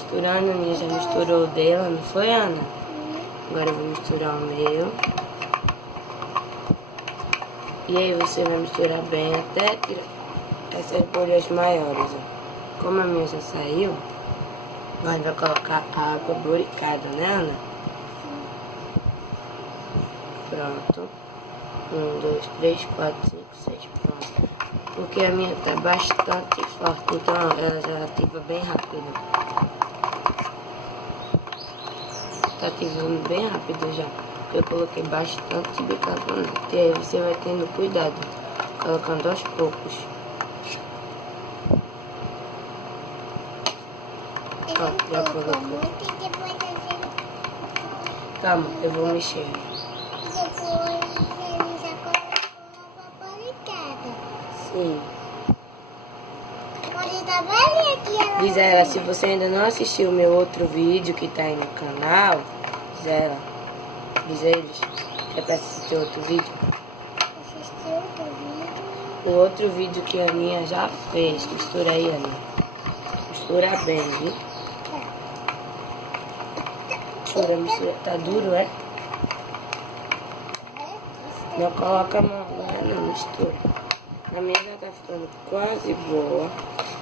misturando. A Aninha já misturou o dela, não foi, Ana? Agora eu vou misturar o meu. E aí você vai misturar bem até tirar essas bolhas maiores, ó. Como a minha já saiu, agora vai colocar a água boricada, né, Ana? Pronto. 1, 2, 3, 4, 5, 6, pronto. Porque a minha tá bastante forte, então ela já ativa bem rápido. Tá ativando bem rápido já. Porque eu coloquei bastante bicarbonato. E aí você vai tendo cuidado, colocando aos poucos. Ó, já colocou. Calma, eu vou mexer. Sim. Diz a ela, se você ainda não assistiu o meu outro vídeo que tá aí no canal, diz a ela, diz a eles, é pra assistir outro vídeo? Assistir outro vídeo? O outro vídeo que a Aninha já fez. Mistura aí, Aninha. Mistura bem, viu? Mistura, mistura. Tá duro, é? Não coloca a mão, não, mistura. A minha já tá ficando quase boa.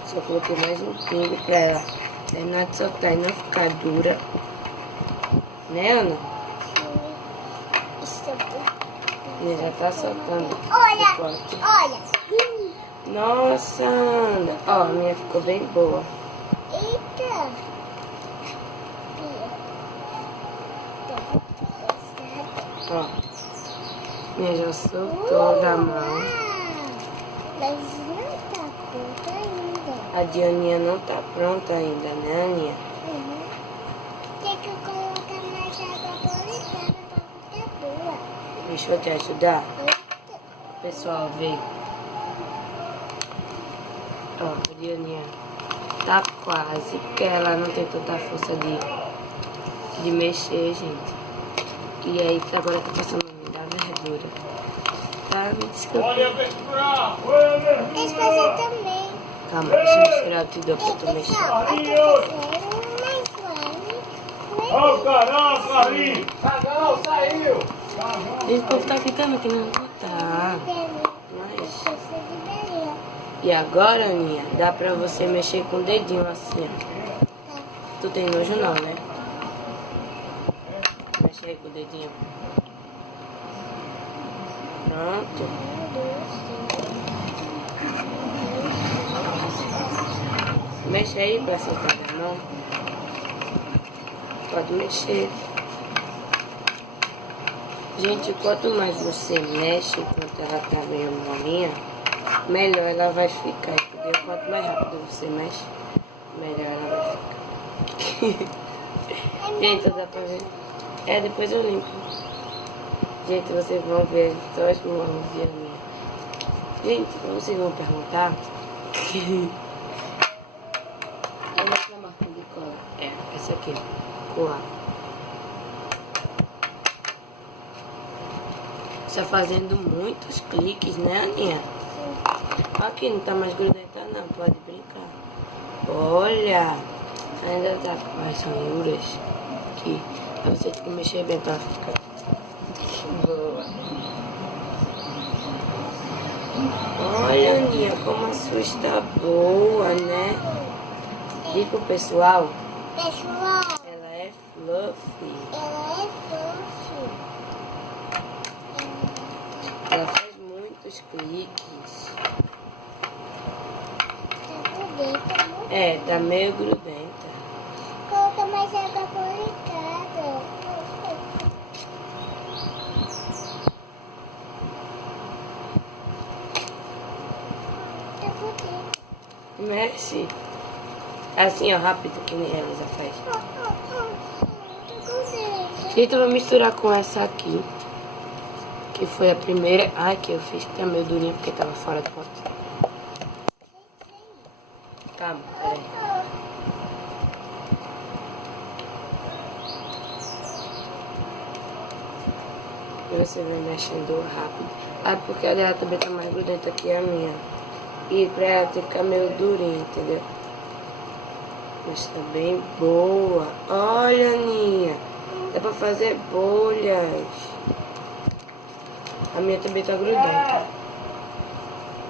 Só coloquei mais um pingo pra ela terminar de soltar e não ficar dura. Né, Ana? Sim. Isso é bom. Minha já tá soltando. Olha. Nossa, Ana. Ó, a minha ficou bem boa. Eita. Ó. Minha já soltou da mão. Mas não tá pronto ainda. A de Aninha não tá pronta ainda, né, Aninha? Tem que colocar mais água boricada pra ficar boa. Deixa eu te ajudar. Pessoal, vê. Ó, a de Aninha tá quase, porque ela não tem tanta força de mexer, gente. E aí, agora tá passando a me dar verdura. Tá, me desculpa. Olha a verdura! Deixa eu fazer também. Calma, deixa eu misturar o tudo pra tu mexer. Pessoal, eu tô fazendo mais leve. Ó o caramba, Clarim! Carol, saiu! Gente, o povo tá gritando que não tá. Mas... E agora, Aninha, dá pra você mexer com o dedinho assim, ó. Tu tem nojo não, né? Mexe aí com o dedinho. Pronto. Mexe aí pra soltar da mão. Pode mexer. Gente, quanto mais você mexe, enquanto ela tá meio molinha, melhor ela vai ficar, entendeu? Quanto mais rápido você mexe, melhor ela vai ficar. Gente, dá pra ver? É, depois eu limpo. Gente, vocês vão ver só as mãos de Aninha. Gente, vocês vão perguntar. Olha essa marca de cola. É, essa aqui. Colar. Está fazendo muitos cliques, né, Aninha? Sim. Aqui não tá mais grudenta não, pode brincar. Olha, ainda tá com as ranhuras aqui. Pra você ter que mexer bem pra ficar boa. Olha, Aninha, como a sua está boa, né? Diz pro pessoal, Pessoal, ela é fluffy. ela é fluffy. Ela faz muitos cliques. Tá grudenta, muito. É, tá meio grudenta. Coloca mais água boricada. Tá grudenta. Mexe. Assim, ó, rápido, que nem a Elisa faz. Tá grudenta. Gente, eu vou misturar com essa aqui. Que foi a primeira. Ai, que eu fiz, que tá meio durinha porque tava fora do pote. Calma, peraí. E você vai mexendo rápido. Ah, porque a dela também tá mais grudenta que a minha. E pra ela ter que ficar meio durinha, entendeu? Mas tá bem boa. Olha, Aninha. Dá pra fazer bolhas. A minha também tá grudenta.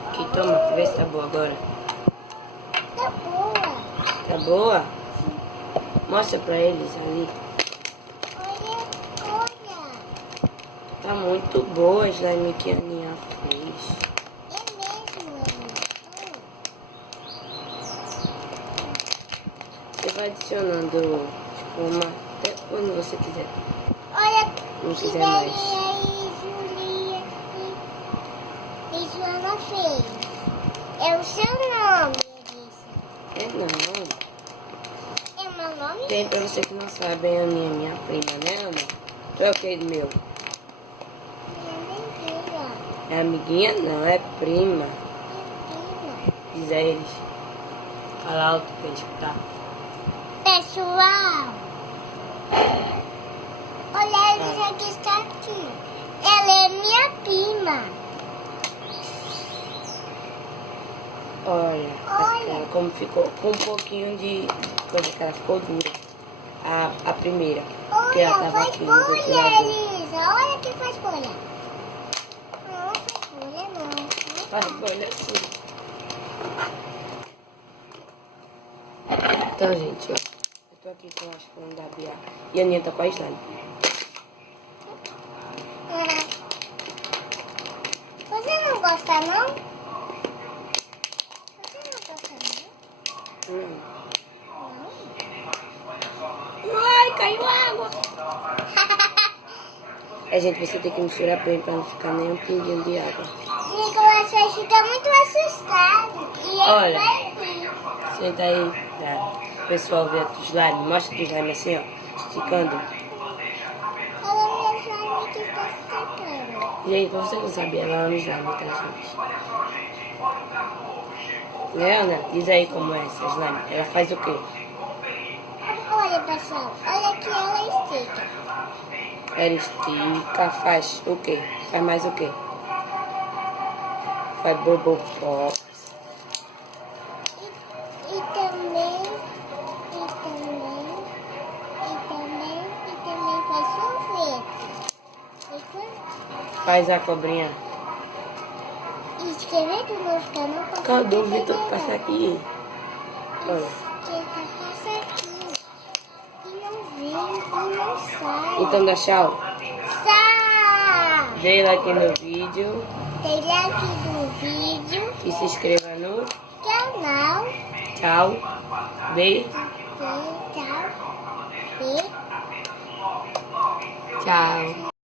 Aqui, toma, vê se tá boa agora. Tá boa. Tá boa? Mostra pra eles ali. Olha. Tá muito boa a slime que a Aninha fez. É mesmo, Ana. Você vai adicionando espuma até quando você quiser. Olha Não que quiser Belinha mais. e Julia e Joana fez. É o seu nome, Elisa. É não. É o meu nome? Tem pra você que não sabe, a Aninha é minha prima, né, Ana? Troquei do meu. Minha mentira. É amiguinha? Não, é prima. Minha Diz a eles. Fala alto pra eles escutar. Pessoal, olha a Elisa que está aqui. Ela é minha prima. Olha, Olha. aquela como ficou com um pouquinho de coisa que ela ficou dura. A primeira. Porque Olha, ela tava faz aqui no bolha, ventilador. Elisa. Olha que faz bolha. Não, faz bolha não. Faz bolha assim. Então, gente, ó. Eu tô aqui com as flores da Bia. E a Aninha tá com a slime. Você não gosta não? Você não gosta não? Não. Não? Ai, caiu água. É, gente, você tem que misturar bem pra não ficar nem um pinguinho de água. Nicolas vai ficar muito assustado. E ele Olha. vai rir. Senta aí pra o pessoal ver a tua slime. Mostra a tua slime assim, ó. Esticando. Olha a minha slime que está escapando. Gente, pra você não saber, ela ama slime, tá, gente? Né, Ana? Diz aí como é essa slime. Ela faz o quê? Olha, pessoal. Olha que ela estica. Ela estica, faz o quê? Faz mais o quê? Faz bubble pop. E também faz sorvete. Faz a cobrinha. E escrever no canal para Cadê o Vitor passar aqui? Olha. passa aqui. E não vem, e não sai. Então dá tchau. Sai! Dê like no vídeo. Tem like no vídeo, E se inscreva no canal. tchau. B. Tchau. Tchau.